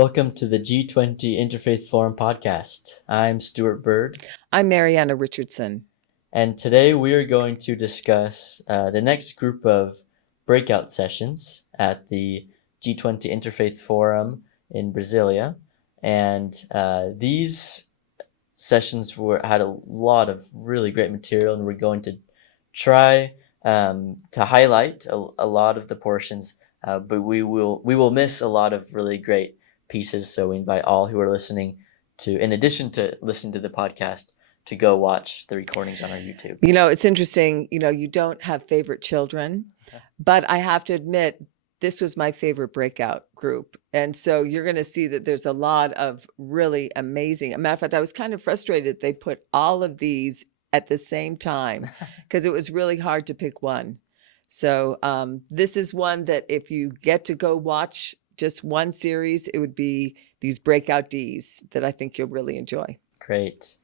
Welcome to the G20 Interfaith Forum podcast. I'm Stuart Bird, I'm Marianna Richardson. and today we are going to discuss the next group of breakout sessions at the G20 Interfaith Forum in Brasilia. And these sessions had a lot of really great material, and we're going to try to highlight a lot of the portions, but we will miss a lot of really great pieces. So we invite all who are listening to, in addition to listening to the podcast, to go watch the recordings on our YouTube. You know, it's interesting, you don't have favorite children, but I have to admit, this was my favorite breakout group. And so you're going to see that there's a lot of really amazing. As a matter of fact, I was kind of frustrated they put all of these at the same time because it was really hard to pick one. So this is one that if you get to go watch just one series, it would be these breakout Ds that I think you'll really enjoy. Great.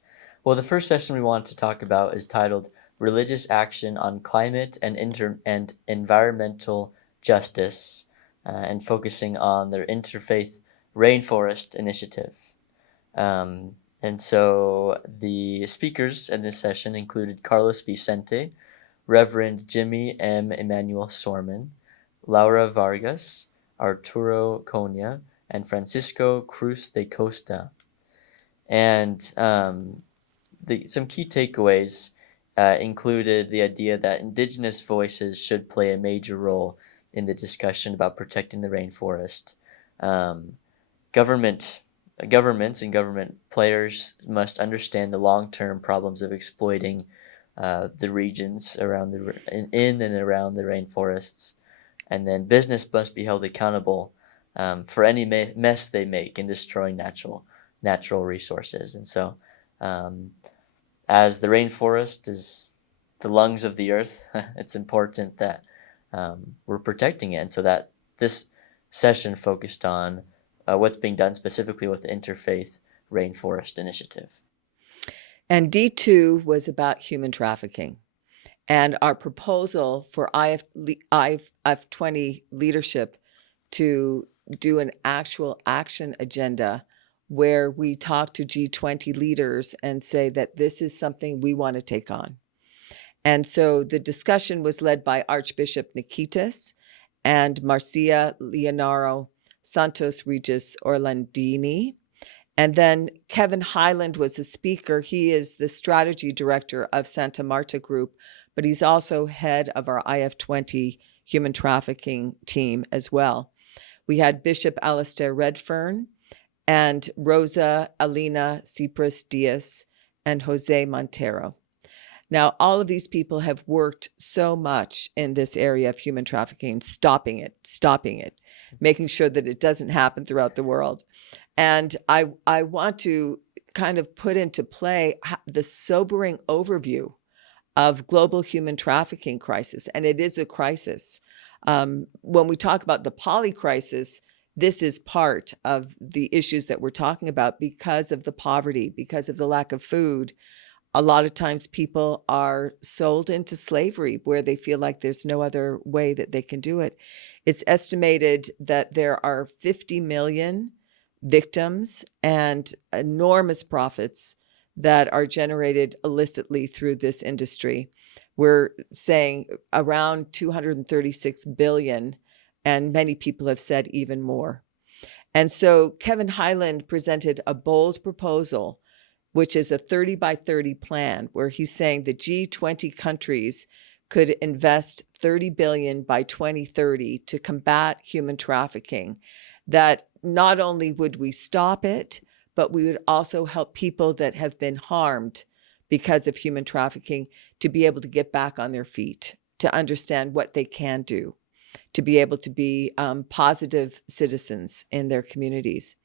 Well, the first session we want to talk about is titled Religious Action on Climate and Environmental Justice, and focusing on their Interfaith Rainforest Initiative. And so the speakers in this session included Carlos Vicente, Reverend Jimmy M. Emmanuel Sorman, Laura Vargas, Arturo Conia, and Francisco Cruz de Costa. And some key takeaways included the idea that indigenous voices should play a major role in the discussion about protecting the rainforest. Governments and government players must understand the long-term problems of exploiting the regions around in and around the rainforests. And then business must be held accountable for any mess they make in destroying natural resources. And so, as the rainforest is the lungs of the earth, it's important that we're protecting it. And so that this session focused on what's being done specifically with the Interfaith Rainforest Initiative. And D2 was about human trafficking. And our proposal for IF20 leadership to do an actual action agenda where we talk to G20 leaders and say that this is something we want to take on. And so the discussion was led by Archbishop Nikitas and Marcia Leonaro Santos Regis Orlandini. And then Kevin Highland was a speaker. He is the strategy director of Santa Marta Group, but he's also head of our IF20 human trafficking team as well. We had Bishop Alistair Redfern and Rosa Alina Cyprus Diaz and Jose Montero. Now, all of these people have worked so much in this area of human trafficking, stopping it, making sure that it doesn't happen throughout the world. And I want to kind of put into play the sobering overview of global human trafficking crisis. And it is a crisis. When we talk about the poly crisis, this is part of the issues that we're talking about because of the poverty, because of the lack of food. A lot of times people are sold into slavery where they feel like there's no other way that they can do it. It's estimated that there are 50 million victims and enormous profits that are generated illicitly through this industry. We're saying around 236 billion, and many people have said even more. And so Kevin Highland presented a bold proposal, which is a 30 by 30 plan, where he's saying the G20 countries could invest 30 billion by 2030 to combat human trafficking. That not only would we stop it, but we would also help people that have been harmed because of human trafficking to be able to get back on their feet, to understand what they can do, to be able to be positive citizens in their communities.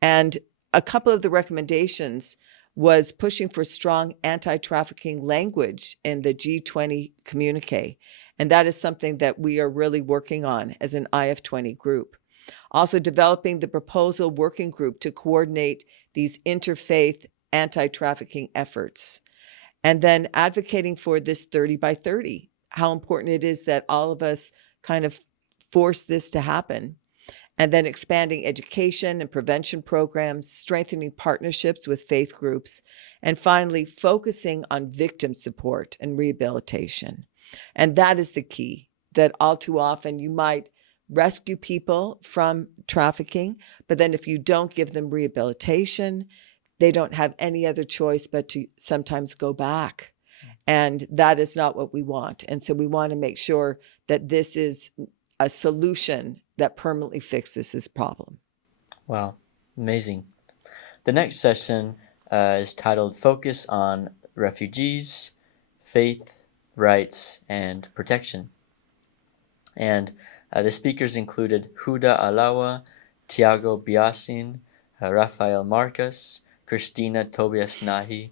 And a couple of the recommendations was pushing for strong anti-trafficking language in the G20 communique. And that is something that we are really working on as an IF20 group. Also developing the proposal working group to coordinate these interfaith anti-trafficking efforts. And then advocating for this 30 by 30, how important it is that all of us kind of force this to happen. and then expanding education and prevention programs, strengthening partnerships with faith groups, and finally, focusing on victim support and rehabilitation. And that is the key, that all too often you might rescue people from trafficking, but then if you don't give them rehabilitation, they don't have any other choice but to sometimes go back. And that is not what we want. And so we want to make sure that this is a solution that permanently fixes this problem. Wow, amazing. The next session is titled Focus on Refugees, Faith, Rights, and Protection. And the speakers included Huda Alawa, Tiago Biasin, Rafael Marcus, Cristina Tobias Nahi,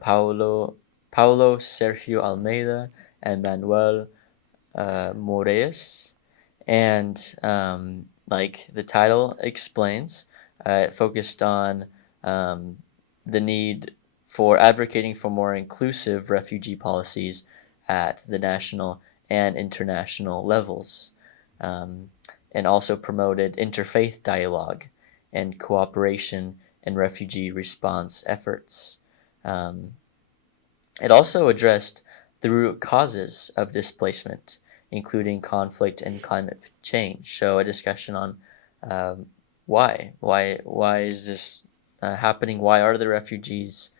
Paulo Sergio Almeida, and Manuel Moraes. And like the title explains, it focused on the need for advocating for more inclusive refugee policies at the national and international levels, and also promoted interfaith dialogue and cooperation in refugee response efforts. It also addressed the root causes of displacement, including conflict and climate change. So a discussion on why is this happening? Why are the refugees?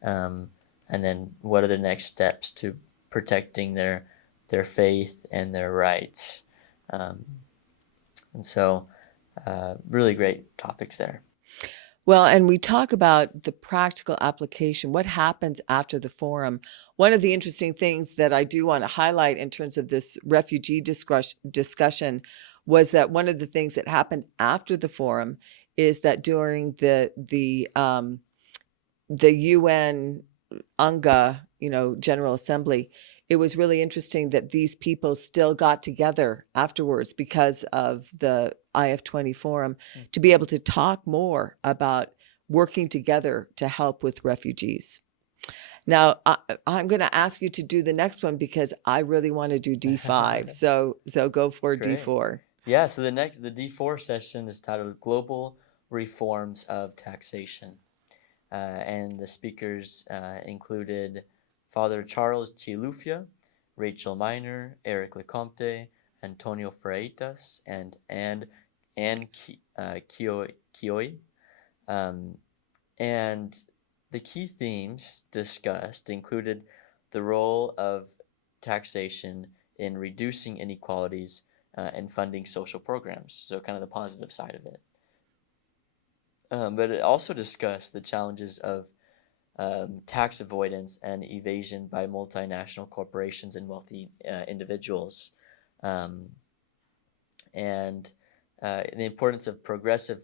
And then what are the next steps to protecting their faith and their rights? And so really great topics there. Well, and we talk about the practical application, what happens after the forum. One of the interesting things that I do want to highlight in terms of this refugee discussion was that one of the things that happened after the forum is that during the UN UNGA, General Assembly, it was really interesting that these people still got together afterwards because of the IF20 forum to be able to talk more about working together to help with refugees. Now, I'm going to ask you to do the next one because I really want to do D5. So go for Great. D4. Yeah, so the D4 session is titled Global Reforms of Taxation. And the speakers included Father Charles Chilufya, Rachel Miner, Eric Lecomte, Antonio Freitas, and Anne Kioi. And the key themes discussed included the role of taxation in reducing inequalities and funding social programs, so kind of the positive side of it. But it also discussed the challenges of tax avoidance and evasion by multinational corporations and wealthy individuals, and the importance of progressive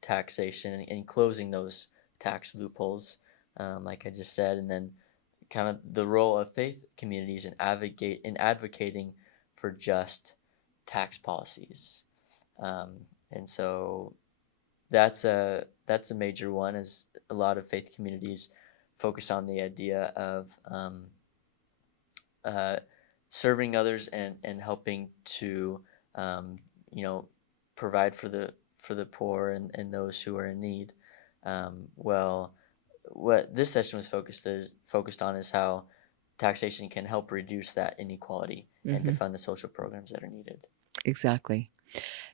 taxation and closing those tax loopholes, like I just said, and then kind of the role of faith communities in advocating for just tax policies, and so that's a major one, as a lot of faith communities focus on the idea of serving others and helping to provide for the poor and those who are in need. Well, what this session was focused on is how taxation can help reduce that inequality and to fund the social programs that are needed. Exactly.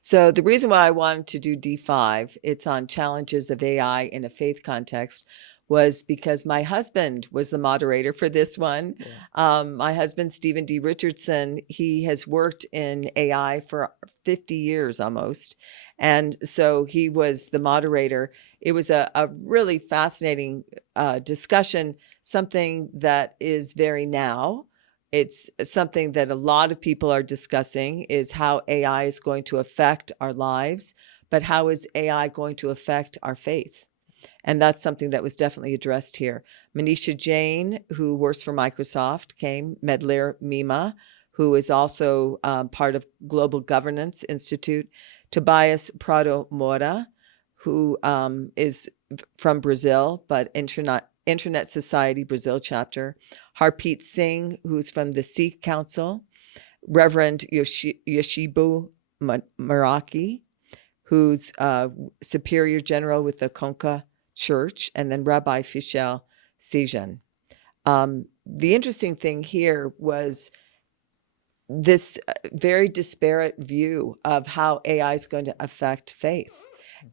So the reason why I wanted to do D5, it's on challenges of AI in a faith context, was because my husband was the moderator for this one. Yeah. My husband, Stephen D. Richardson, he has worked in AI for 50 years almost. And so he was the moderator. It was a really fascinating discussion, something that is very now. It's something that a lot of people are discussing, is how AI is going to affect our lives, but how is AI going to affect our faith? And that's something that was definitely addressed here. Manisha Jain, who works for Microsoft, came. Medlir Mima, who is also part of Global Governance Institute. Tobias Prado Mora, who is from Brazil, but Internet Society Brazil chapter. Harpreet Singh, who's from the Sikh Council. Reverend Yoshibu Maraki, who's superior general with the Konka Church, and then Rabbi Fischel Sijan. The interesting thing here was this very disparate view of how AI is going to affect faith.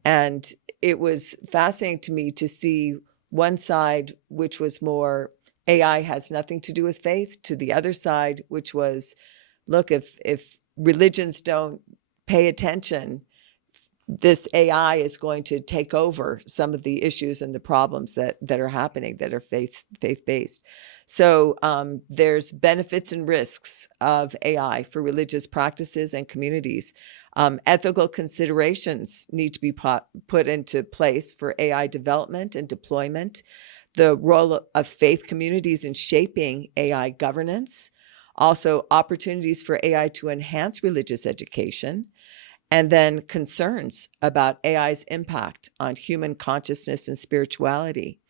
And it was fascinating to me to see one side, which was more AI has nothing to do with faith, to the other side, which was, look, if religions don't pay attention, this AI is going to take over some of the issues and the problems that are happening that are faith-based. So there's benefits and risks of AI for religious practices and communities. Ethical considerations need to be put into place for AI development and deployment. The role of faith communities in shaping AI governance. Also, opportunities for AI to enhance religious education. And then concerns about AI's impact on human consciousness and spirituality.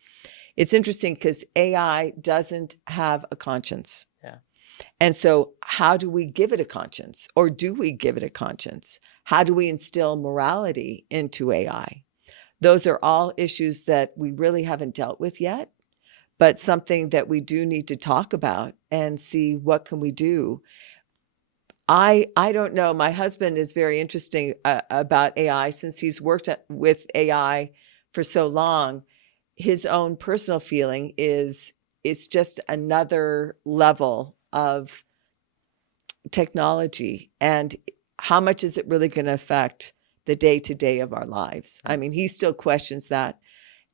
It's interesting because AI doesn't have a conscience. Yeah. And so how do we give it a conscience? Or do we give it a conscience? How do we instill morality into AI? Those are all issues that we really haven't dealt with yet, but something that we do need to talk about and see what can we do. I don't know. My husband is very interesting about AI since he's worked with AI for so long. His own personal feeling is it's just another level of technology. And how much is it really going to affect the day-to-day of our lives? I mean, he still questions that.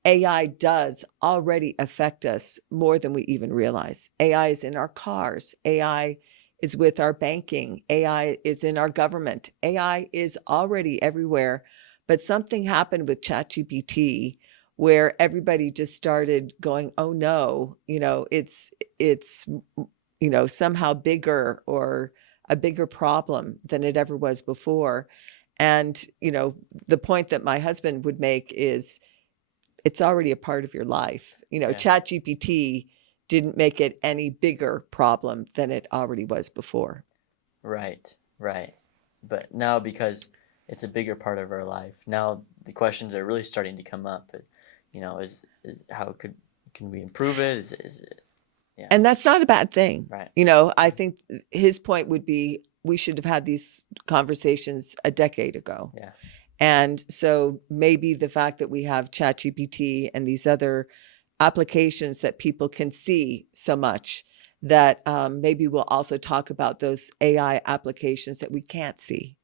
AI does already affect us more than we even realize. AI is in our cars. AI is with our banking. AI is in our government. AI is already everywhere. But something happened with ChatGPT where everybody just started going, oh no, it's somehow bigger or a bigger problem than it ever was before. And, the point that my husband would make is it's already a part of your life. Yeah. ChatGPT didn't make it any bigger problem than it already was before. Right. But now, because it's a bigger part of our life, now the questions are really starting to come up. Is how can we improve it? Is it? Yeah. And that's not a bad thing. Right. I think his point would be we should have had these conversations a decade ago. Yeah. And so maybe the fact that we have ChatGPT and these other applications that people can see so much that maybe we'll also talk about those AI applications that we can't see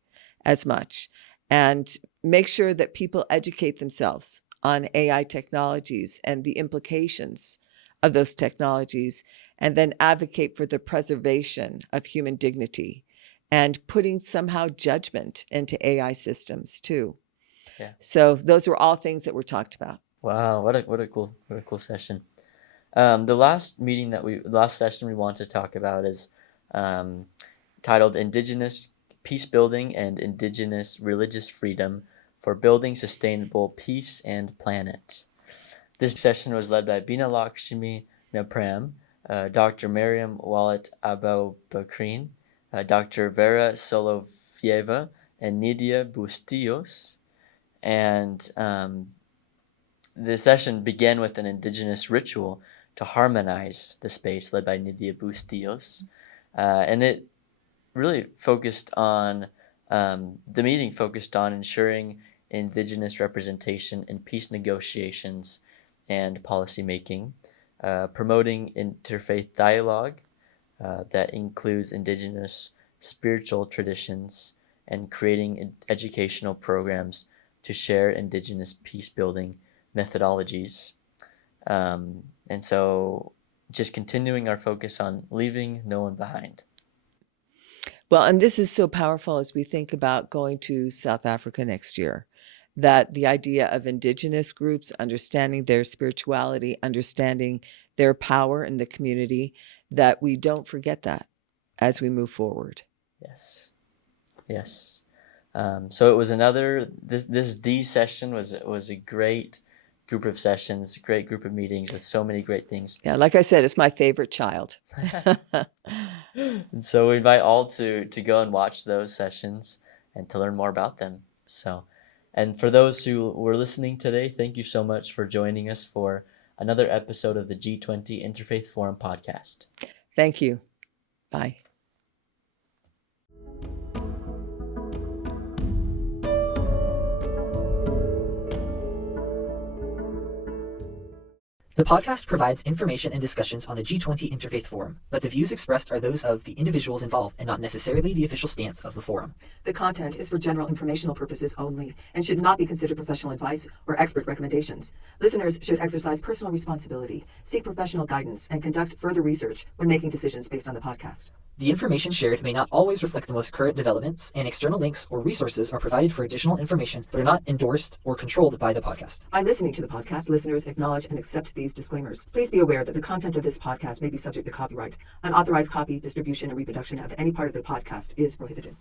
as much, and make sure that people educate themselves on AI technologies and the implications of those technologies, and then advocate for the preservation of human dignity and putting somehow judgment into AI systems too. Yeah. So those were all things that were talked about. Wow, what a cool session. The last session we want to talk about is titled Indigenous Peace Building and Indigenous Religious Freedom for Building Sustainable Peace and Planet. This session was led by Bina Lakshmi Napram, Dr. Mariam Wallet Abou-Bakrin, Dr. Vera Solovieva, and Nidia Bustillos. And the session began with an indigenous ritual to harmonize the space, led by Nidia Bustillos. And it really focused on, the meeting focused on ensuring indigenous representation in peace negotiations and policymaking, promoting interfaith dialogue that includes indigenous spiritual traditions, and creating educational programs to share indigenous peace-building methodologies. And so just continuing our focus on leaving no one behind. Well, and this is so powerful as we think about going to South Africa next year, that the idea of indigenous groups understanding their spirituality, understanding their power in the community, that we don't forget that as we move forward. Yes. So it was this D session was a great group of sessions, great group of meetings with so many great things. Yeah, like I said, it's my favorite child. And so we invite all to go and watch those sessions and to learn more about them. So And for those who were listening today, thank you so much for joining us for another episode of the G20 Interfaith Forum podcast. Thank you. Bye. The podcast provides information and discussions on the G20 Interfaith Forum, but the views expressed are those of the individuals involved and not necessarily the official stance of the forum. The content is for general informational purposes only and should not be considered professional advice or expert recommendations. Listeners should exercise personal responsibility, seek professional guidance, and conduct further research when making decisions based on the podcast. The information shared may not always reflect the most current developments, and external links or resources are provided for additional information but are not endorsed or controlled by the podcast. By listening to the podcast, listeners acknowledge and accept these disclaimers. Please be aware that the content of this podcast may be subject to copyright. Unauthorized copy, distribution, and reproduction of any part of the podcast is prohibited.